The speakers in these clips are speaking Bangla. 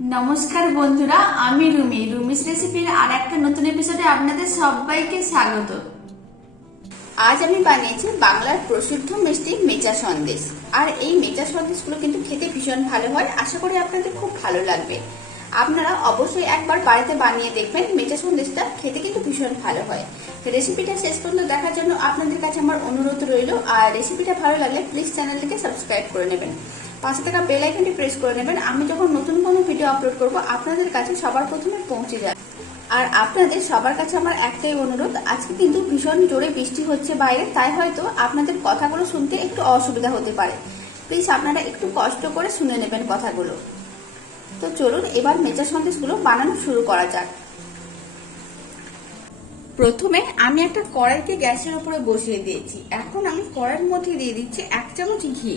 নমস্কার বন্ধুরা, আমি রুমি। রুমিস রেসিপির আর একটা নতুন এপিসোডে আপনাদের সবাইকে স্বাগত। আজ আমি বানিয়েছি বাংলার প্রসিদ্ধ মিষ্টি মেচা সন্দেশ। আর এই মেচা সন্দেশগুলো কিন্তু খেতে ভীষণ ভালো হয়। আশা করি আপনাদের খুব ভালো লাগবে। আপনারা অবশ্যই একবার বাড়িতে বানিয়ে দেখবেন মেচা সন্দেশটা। খেতে কিন্তু ভীষণ ভালো হয়। রেসিপিটা শেষ পর্যন্ত দেখার জন্য আপনাদের কাছে আমার অনুরোধ রইল। আর রেসিপিটা ভালো লাগলে প্লিজ চ্যানেলটিকে সাবস্ক্রাইব করে নেবেন। পাশে থাকা বেল আইকনটি প্রেস করে নেবেন। আমি যখন নতুন কোনো ভিডিও আপলোড করব, আপনাদের কাছে সবার প্রথমে পৌঁছে যাবে আর আপনাদের সবার কাছে আমার একটাই অনুরোধ, আজকে কিন্তু ভীষণ জোরে বৃষ্টি হচ্ছে বাইরে, তাই হয়তো আপনাদের কথাগুলো শুনতে একটু অসুবিধা হতে পারে। প্লিজ আপনারা একটু কষ্ট করে শুনে নেবেন কথাগুলো। তো চলুন, এবার মেচা সন্দেশগুলো বানানো শুরু করা যাক। প্রথমে আমি একটা কড়াইকে গ্যাসের উপরে বসিয়ে দিয়েছি। এখন আমি কড়াইয়ের মধ্যে দিয়ে দিচ্ছি এক চামচ ঘি।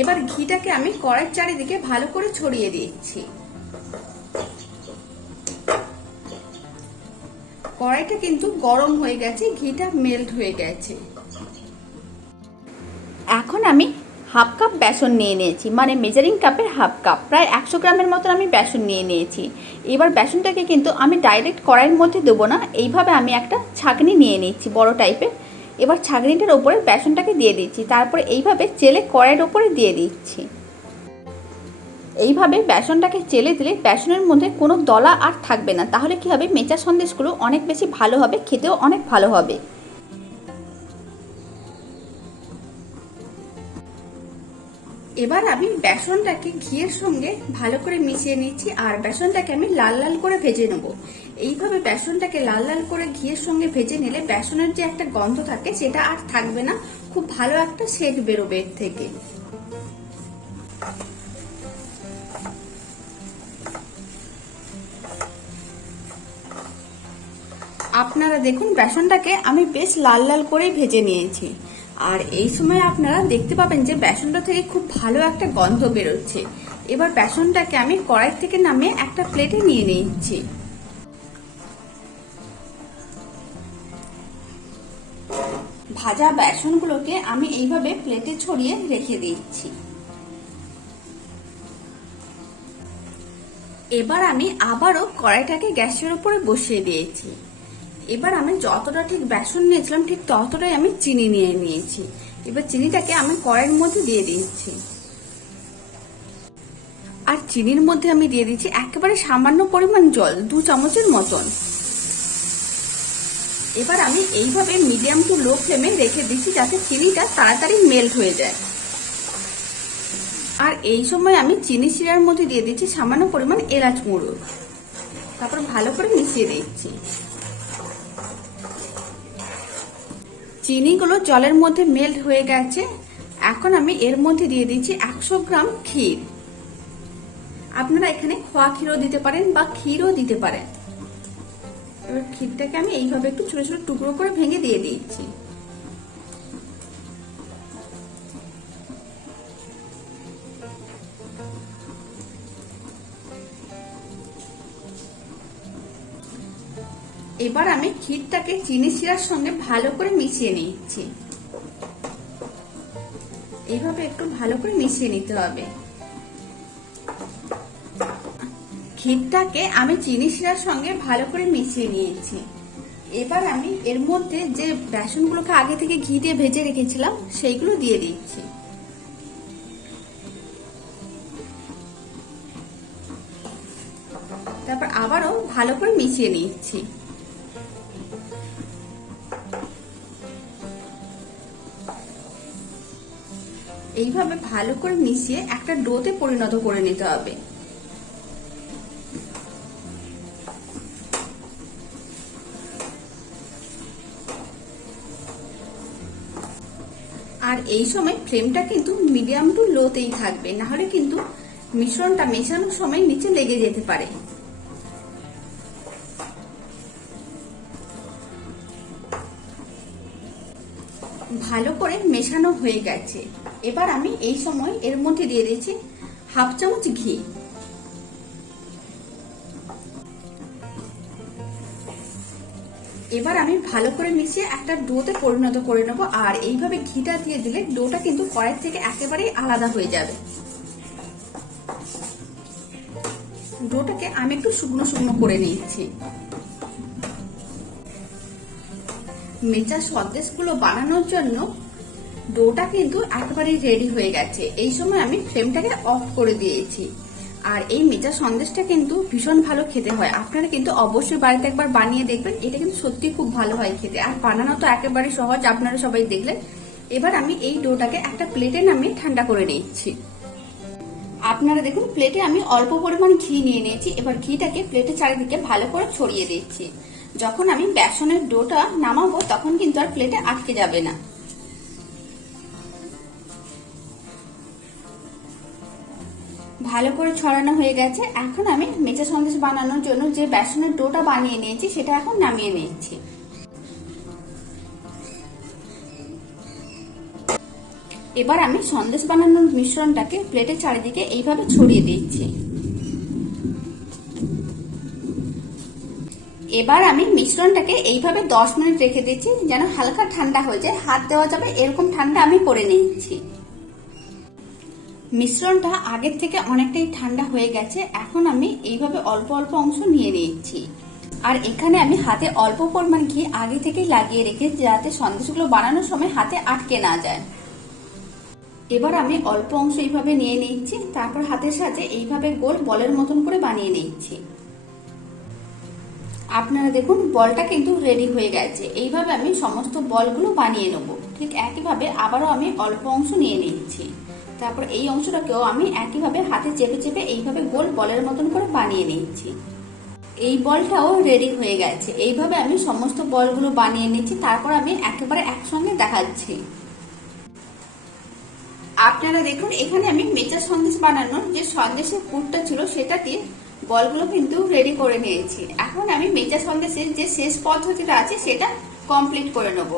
এবার ঘিটাকে আমি কড়াইয়ের চারিদিকে ভালো করে ছড়িয়ে দিচ্ছি। কড়াইটা কিন্তু গরম হয়ে গেছে, ঘিটা মেল্ট হয়ে গেছে। এখন আমি হাফ কাপ বেসন নিয়ে নিয়েছি মানে মেজারিং কাপের হাফ কাপ, প্রায় একশো গ্রামের মতন আমি বেসন নিয়ে নিয়েছি। এবার বেসনটাকে কিন্তু আমি ডাইরেক্ট কড়াইয়ের মধ্যে দেবো না, এইভাবে আমি একটা ছাঁকনি নিয়ে নিচ্ছি, বড় টাইপের এবার ছাঁকনিটার ওপরে বেসনটাকে দিয়ে দিচ্ছি। তারপরে এইভাবে চেলে কড়াইয়ের ওপরে দিয়ে দিচ্ছি। এইভাবে বেসনটাকে চেলে দিলে বেসনের মধ্যে কোনো দলা আর থাকবে না। তাহলে কি হবে? মেচা সন্দেশগুলো অনেক বেশি ভালো হবে, খেতেও অনেক ভালো হবে। এবার আমি বেসনটাকে ঘিয়ের সঙ্গে ভালো করে মিশিয়ে নিচ্ছি। আর বেসনটাকে আমি লাল লাল করে ভেজে নেব। এইভাবে বেসনটাকে লাল লাল করে ঘিয়ের সঙ্গে ভেজে নিলে বেসনের যে একটা গন্ধ থাকে সেটা আর থাকবে না। খুব ভালো একটা সেট বেরোবে এর থেকে। আপনারা দেখুন, বেসনটাকে আমি বেশ লাল লাল করেই ভেজে নিয়েছি। আর এই সময় আপনারা দেখতে পাবেন যে বেসনটা থেকে খুব ভালো একটা গন্ধ বেরোচ্ছে। এবার বেসনটাকে আমি কড়াই থেকে নামিয়ে একটা প্লেটে নিয়ে নিচ্ছি। ভাজা বেসনগুলোকে আমি এইভাবে প্লেটে ছড়িয়ে রেখে দিচ্ছি। এবার আমি আবারও কড়াইটাকে গ্যাসের উপরে বসিয়ে দিয়েছি। এবার আমি যতটা ঠিক বেসন নিয়েছিলাম, ঠিক ততটাই আমি চিনি নিয়ে নিয়েছি। এবার চিনিটাকে আমি কড়াইয়ের মধ্যে দিয়ে দিচ্ছি। আর চিনির মধ্যে আমি দিয়ে দিচ্ছি একেবারে সামান্য পরিমাণ জল, দু চামচের মতন। এবার আমি এইভাবে মিডিয়াম টু লো ফ্লেমে রেখে দিচ্ছি যাতে চিনিটা তাড়াতাড়ি মেল্ট হয়ে যায়। আর এই সময় আমি চিনি শিরার মধ্যে দিয়ে দিচ্ছি সামান্য পরিমাণ এলাচ মুড়ো তারপর ভালো করে মিশিয়ে দিচ্ছি। চিনিগুলো জলের মধ্যে মেল্ট হয়ে গেছে। এখন আমি এর মধ্যে দিয়ে দিচ্ছি একশো গ্রাম ক্ষীর। আপনারা এখানে খোয়া ক্ষীরও দিতে পারেন বা ক্ষীরও দিতে পারেন। এবার ক্ষীরটাকে আমি এইভাবে একটু ছোট ছোট টুকরো করে ভেঙে দিয়ে দিচ্ছি। এবার আমি ক্ষীরটাকে চিনি শিরার সঙ্গে ভালো করে মিশিয়ে নিচ্ছি। এইভাবে একটু ভালো করে মিশিয়ে নিতে হবে। ক্ষীরটাকে আমি চিনি শিরার সঙ্গে ভালো করে মিশিয়ে নিয়েছি। এবার আমি এর মধ্যে যে বেসনগুলোকে আগে থেকে ঘি দিয়ে ভেজে রেখেছিলাম, সেইগুলো দিয়ে দিচ্ছি। তারপর আবারও ভালো করে মিশিয়ে নিচ্ছি। এইভাবে ভালো করে মিশিয়ে একটা ডোতে পরিণত করে নিতে হবে। আর এই সময় ফ্লেমটা কিন্তু মিডিয়াম টু লোতেই থাকবে, নাহলে কিন্তু মিশ্রণটা মেশানোর সময় নিচে লেগে যেতে পারে। ভালো করে মেশানো হয়ে গেছে। এবার আমি এই সময় এর মধ্যে দিয়ে দিয়েছি হাফ চামচ ঘি। এবার আমি ভালো করে মিশিয়ে একটা ডোতে পরিণত করে নেব, আর এইভাবে ঘিটা দিয়ে দিলে ডোটা কিন্তু কড়াই থেকে একেবারেই আলাদা হয়ে যাবে। ডোটাকে আমি একটু শুকনো শুকনো করে নিচ্ছি। মেচা সন্দেশগুলো বানানোর জন্য ডোটা কিন্তু একেবারেই রেডি হয়ে গেছে। এই সময় আমি ফ্লেমটাকে অফ করে দিয়েছি। আর এই মেচা সন্দেশটা কিন্তু ভীষণ ভালো খেতে হয়। আপনারা কিন্তু অবশ্যই বাড়িতে একবার বানিয়ে দেখবেন। এটা কিন্তু সত্যি খুব ভালো হয় খেতে। আর বানানো তো একেবারে সহজ, আপনারা সবাই দেখলেন। এবার আমি এই ডোটাকে একটা প্লেটে নামিয়ে ঠান্ডা করে নিচ্ছি। আপনারা দেখুন, প্লেটে আমি অল্প পরিমাণ ঘি নিয়ে নিয়েছি। এবার ঘিটাকে প্লেটে চারিদিকে ভালো করে ছড়িয়ে দিচ্ছি। যখন আমি বেসনের ডোটা নামাবো, তখন কিন্তু আর প্লেটে আটকে যাবে না। ভালো করে ছড়ানো হয়ে গেছে। এখন আমি মেচা সন্দেশ বানানোর জন্য যে বেসনের ডোটা বানিয়ে নিয়েছি, সেটা এখন নামিয়ে নিয়েছি এবার আমি সন্দেশ বানানোর মিশ্রণটাকে প্লেটের চারিদিকে এইভাবে ছড়িয়ে দিচ্ছি। এবার আমি মিশ্রণটাকে এইভাবে দশ মিনিট রেখে দিচ্ছি, যেন হালকা ঠান্ডা হয়ে যায়। হাত দেওয়া যাবে, এরকম ঠান্ডা আমি করে নিচ্ছি। মিশ্রণটা আগের থেকে অনেকটাই ঠান্ডা হয়ে গেছে। এখন আমি এইভাবে অল্প অল্প অংশ নিয়ে নিচ্ছি। আর এখানে আমি হাতে অল্প পরিমাণ ঘি আগে থেকেই লাগিয়ে রেখে যাতে সন্দেশগুলো বানানোর সময় হাতে আটকে না যায়। এবার আমি অল্প অংশ এইভাবে নিয়ে নিচ্ছি, তারপর হাতের সাথে এইভাবে গোল বলের মতন করে বানিয়ে নিচ্ছি। আপনারা দেখুন, বলটা কিন্তু রেডি হয়ে গেছে। এইভাবে আমি সমস্ত বলগুলো বানিয়ে নেব। ঠিক একইভাবে আবারও আমি অল্প অংশ নিয়ে নিচ্ছি। তারপর এই অংশটাকেও আমি একইভাবে হাতে চেপে চেপে এইভাবে গোল বলের মতন করে বানিয়ে নিচ্ছি। এই বলটাও রেডি হয়ে গেছে। এইভাবে আমি সমস্ত বলগুলো বানিয়ে নিচ্ছি, তারপর আমি একেবারে একসঙ্গে দেখাচ্ছি। আপনারা দেখুন, এখানে আমি মেচা সন্দেশ বানানোর যে সন্দেশের পুরটা ছিল, সেটা দিয়ে বলগুলো কিন্তু রেডি করে নিয়েছি। এখন আমি মেচা সন্দেশের যে শেষ পদ্ধতিটা আছে, সেটা কমপ্লিট করে নেব।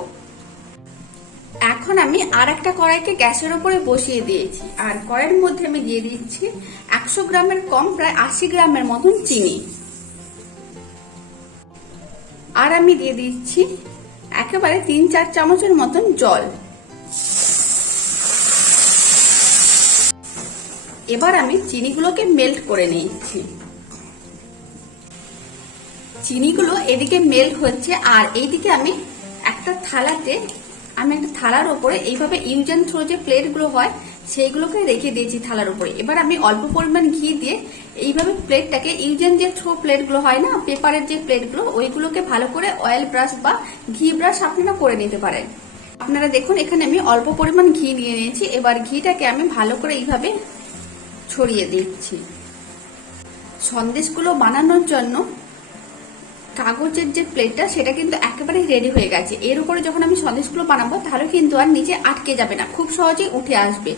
এখন আমি আর একটা কড়াইকে গ্যাসের উপরে বসিয়ে দিয়েছি। আর কড়াইয়ের মধ্যে আমি দিয়ে দিচ্ছি একশো গ্রামের কম, প্রায় আশি গ্রামের মতন চিনি। আর আমি দিয়ে দিচ্ছি একেবারে তিন, চার চামচের মতন জল। এবার আমি চিনিগুলোকে মেল্ট করে নিচ্ছি। চিনিগুলো এদিকে মেল্ট হচ্ছে, আর এইদিকে আমি একটা থালাতে আমি একটা থালার উপরে এইভাবে ইউজ অ্যান্ড থ্রো যে প্লেটগুলো হয়, সেইগুলোকে রেখে দিয়েছি থালার উপরে। এবার আমি অল্প পরিমাণ ঘি দিয়ে এইভাবে প্লেটটাকে ইউজ অ্যান্ড যে থ্রো প্লেটগুলো হয় না, পেপারের যে প্লেটগুলো, ওইগুলোকে ভালো করে অয়েল ব্রাশ বা ঘি ব্রাশ আপনারা করে নিতে পারেন। আপনারা দেখুন, এখানে আমি অল্প পরিমাণ ঘি নিয়ে নিয়েছি। এবার ঘিটাকে আমি ভালো করে এইভাবে ছড়িয়ে দিচ্ছি। সন্দেশগুলো বানানোর জন্য কাগজের যে প্লেটটা সেটা কিন্তু একেবারে রেডি হয়ে গেছে। এর উপরে যখন আমি সন্দেশগুলো বানাবো, তাহলে কিন্তু আর নিচে আটকে যাবে না। খুব সহজেই উঠে আসবে।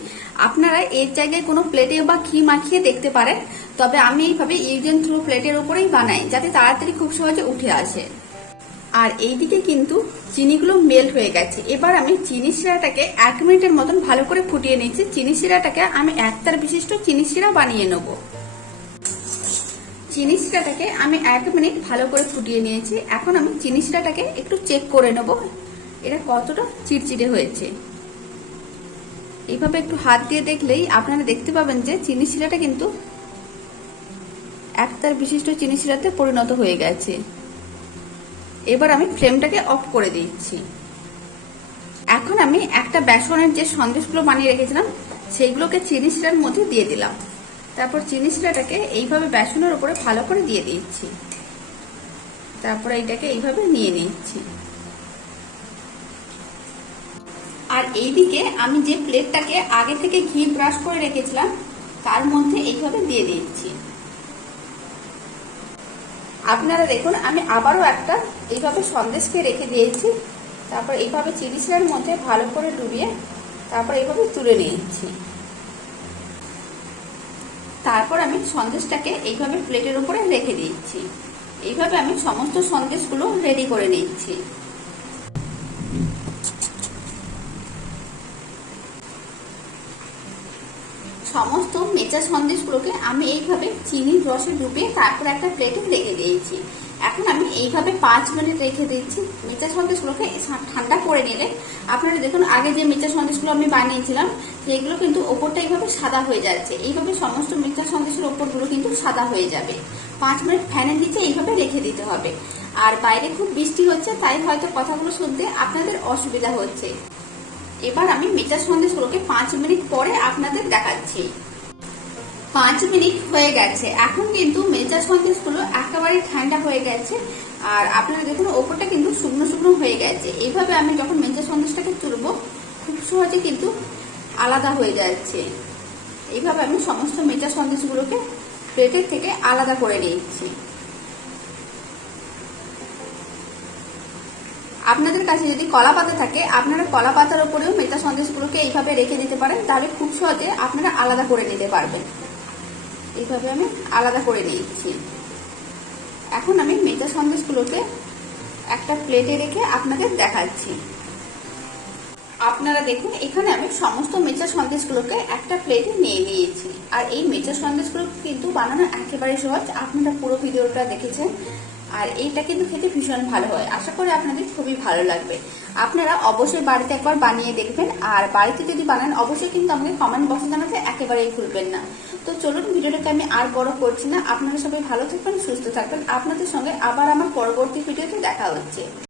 আপনারা এর জায়গায় কোনো প্লেটে বা ঘি মাখিয়ে দেখতে পারেন, তবে আমি এইভাবে ইউজেন থ্রু প্লেটের উপরেই বানাই, যাতে তাড়াতাড়ি খুব সহজে উঠে আসে। আর এইদিকে কিন্তু চিনিগুলো মেল্ট হয়ে গেছে। এবার আমি চিনি শিরাটাকে এক মিনিটের মতন ভালো করে ফুটিয়ে নিচ্ছি চিনি শিরাটাকে আমি একতার বিশিষ্ট চিনি শিরা বানিয়ে নেব। চিনি শিরাটাকে আমি এক মিনিট ভালো করে ফুটিয়ে নিয়েছি। এখন আমি চিনি শিরাটাকে একটু চেক করে নেব। এটা কতটা চিড়চিড়ে হয়েছে। এইভাবে একটু হাত দিয়ে দেখলেই আপনারা দেখতে পাবেন যে চিনি শিরাটা কিন্তু একতার বিশিষ্ট চিনি শিরাতে পরিণত হয়ে গেছে। এবার আমি ফ্লেমটাকে অফ করে দিচ্ছি। এখন আমি একটা বেসনের যে সন্দেশগুলো বানিয়ে রেখেছিলাম, সেইগুলোকে চিনি শিরার মধ্যে দিয়ে দিলাম। তারপর চিনি শিরাটাকে এইভাবে বেসনের উপরে ভালো করে দিয়ে দিচ্ছি। তারপর এইটাকে এইভাবে নিয়ে নিচ্ছি। আর এইদিকে আমি যে প্লেটটাকে আগে থেকে ঘি ব্রাশ করে রেখেছিলাম, তার মধ্যে এইভাবে দিয়ে দিচ্ছি। আপনারা দেখুন, আমি আবারও একটা এইভাবে সন্দেশকে রেখে দিয়েছি। তারপর এইভাবে চিনি শিরার মধ্যে ভালো করে ডুবিয়ে তারপর এইভাবে তুলে নিয়েছি। তারপর আমি সন্দেশটাকে এইভাবে প্লেটের উপরে রেখে দিচ্ছি। এইভাবে আমি সমস্ত সন্দেশগুলো রেডি করে নিচ্ছি। সমস্ত মেচা সন্দেশগুলোকে আমি এইভাবে চিনির রসে ডুবিয়ে তারপর একটা প্লেটে রেখে দিয়েছি। এখন আমি এইভাবে পাঁচ মিনিট রেখে দিচ্ছি। মেচা সন্দেশগুলোকে ঠান্ডা করে নিলে আপনারা দেখুন, আগে যে মেচা সন্দেশগুলো আমি বানিয়েছিলাম, সেগুলো কিন্তু ওপরটা এইভাবে সাদা হয়ে যাচ্ছে। এইভাবে সমস্ত মেচা সন্দেশের ওপরগুলো কিন্তু সাদা হয়ে যাবে। পাঁচ মিনিট ফ্যানের নিচে এইভাবে রেখে দিতে হবে। আর বাইরে খুব বৃষ্টি হচ্ছে, তাই হয়তো কথাগুলো শুনতে আপনাদের অসুবিধা হচ্ছে। এবার আমি মেচা সন্দেশগুলোকে পাঁচ মিনিট পরে আপনাদের দেখাচ্ছি। পাঁচ মিনিট হয়ে গেছে। এখন কিন্তু মেজা সন্দেশগুলো একেবারে ঠান্ডা হয়ে গেছে। আর আপনারা দেখুন, ওপরটা কিন্তু শুকনো শুকনো হয়ে গেছে। এইভাবে আমি যখন মেজা সন্দেশটাকে তুলবো, খুব সহজে কিন্তু আলাদা হয়ে যাচ্ছে। এইভাবে আমি সমস্ত মেজা সন্দেশগুলোকে প্লেটের থেকে আলাদা করে নিচ্ছি আপনাদের কাছে যদি কলা পাতা থাকে, আপনারা কলা পাতার উপরেও মেথা সন্দেশগুলোকে এইভাবে রেখে দিতে পারেন। তাহলে খুব সহজে আপনারা আলাদা করে নিতে পারবেন। এইভাবে আমি আলাদা করে নিয়েছি এখন আমি মেথা সন্দেশগুলোকে একটা প্লেটে রেখে আপনাদের দেখাচ্ছি। আপনারা দেখুন, এখানে আমি সমস্ত মেচা সন্দেশগুলোকে একটা প্লেটে নিয়ে নিয়েছি। আর এই মেচা সন্দেশগুলো কিন্তু বানানো একেবারে সহজ। আপনারা পুরো ভিডিওটা দেখেছেন। আর এইটা কিন্তু খেতে ভীষণ ভালো হয়। আশা করি আপনাদের খুবই ভালো লাগবে। আপনারা অবশ্যই বাড়িতে একবার বানিয়ে দেখবেন। আর বাড়িতে যদি বানান, অবশ্যই কিন্তু আমাকে কমেন্ট বক্সে জানাতে একেবারেই ভুলবেন না। তো চলুন, ভিডিওটাকে আমি আর বড় করছি না। আপনারা সবাই ভালো থাকবেন, সুস্থ থাকবেন। আপনাদের সঙ্গে আবার আমার পরবর্তী ভিডিওতে দেখা হচ্ছে।